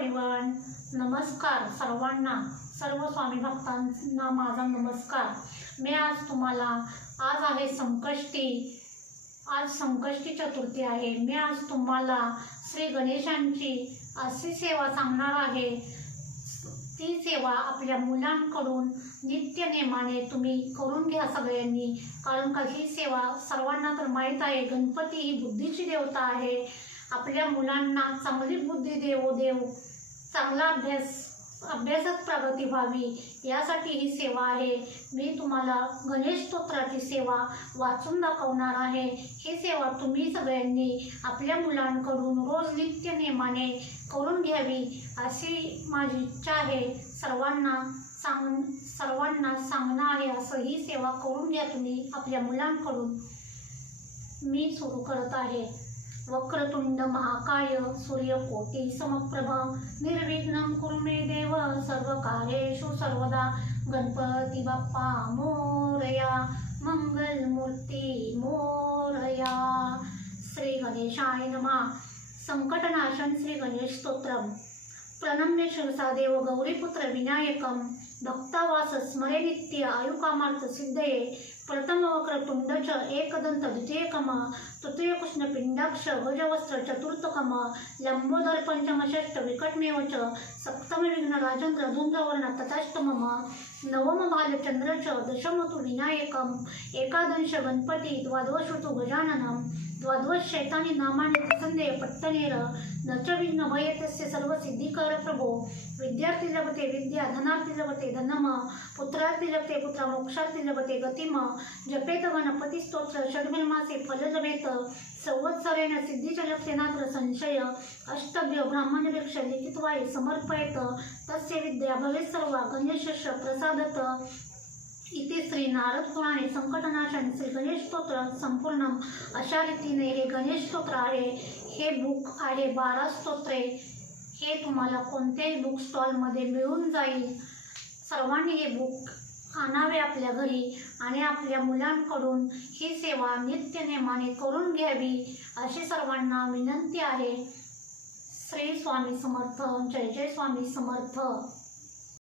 Everyone. नमस्कार सर्वांना, सर्व स्वामी भक्तांना माझा नमस्कार. मी आज आहे संकष्टी. आज संकष्टी चतुर्थी आहे. मी आज तुम्हाला श्री गणेशांची अशी सेवा सांगणार आहे. ती सेवा आपल्या मुलांकडून नित्य नेमाने तुम्ही करून घ्या सगळ्यांनी, कारण का ही सेवा सर्वांना तर माहीत आहे. गणपती ही बुद्धीची देवता आहे. आपल्या मुलांना चांगली बुद्धी देव चांगला अभ्यासात प्रगती व्हावी यासाठी ही सेवा आहे. मी तुम्हाला गणेश स्तोत्राची सेवा वाचून दाखवणार आहे. ही सेवा तुम्ही सगळ्यांनी आपल्या मुलांकडून रोज नित्य नेमाने करून घ्यावी अशी माझी इच्छा आहे. सर्वांना सांगणं आहे असं ही सेवा करून घ्या तुम्ही आपल्या मुलांकडून. मी सुरू करत आहे. वक्रतुंड महाकाय सूर्यकोटि समप्रभ निर्विघ्नं कुरु मे देव सर्वकार्येषु सर्वदा. गणपती बाप्पा मोरया, मंगलमूर्ती मोरया. श्री गणेशाय नमः. संकटनाशन श्री गणेश स्तोत्रम. प्रणम्य शिरसा देव गौरीपुत्र विनायकं भक्तावास स्मरे नित्य आयुकामार्थ सिद्धये. प्रथम वक्रतुंड च एकदंत द्वितीयकम तृतीय कृष्णपिंडाक्ष गजवस्त्र चतुर्थकम लंबोदर पंचम षष्ठ विकटमेव च सप्तम विघ्न राजेंद्र धूम्रवर्ण तथाष्टमम नवम भालचंद्र च दशम तु विनायकम एकादश गणपती द्वादश तु गजाननम द्वादश शैतानी नामानि संदेह पट्टनेर न च विघ्न भयतस्य सर्व सिद्धिकर प्रभो. विद्यार्थी लभते विद्या, धनार्थी लभते धनम, पुत्रार्थी लभते पुत्र, मोक्षार्थी लभते गतिम. जपेत गणपती स्तोत्र षड्बिर्मासे फल लभेत. संवत्सरेण सिद्धीच लभते नात्र संशय. अष्टभ्य ब्राह्मणभिक्ष लिखित्वाय समर्पयत. तस्य विद्या भवेत् सर्वा गणेशस्य प्रसादत. इथे श्री नारद पुराणे संकटनाशन श्री गणेश स्तोत्र संपूर्णम. अशा रीतीने हे गणेश स्तोत्र आहे. हे बुक आहे 12 स्तोत्रे. हे तुम्हाला कोणत्याही बुक स्टॉलमध्ये मिळून जाईल. सर्वांनी हे बुक आणावे आपल्या घरी आणि आपल्या मुलांकडून ही सेवा नित्य नेमाने करून घ्यावी अशी सर्वांना विनंती आहे. श्री स्वामी समर्थ. जय जय स्वामी समर्थ.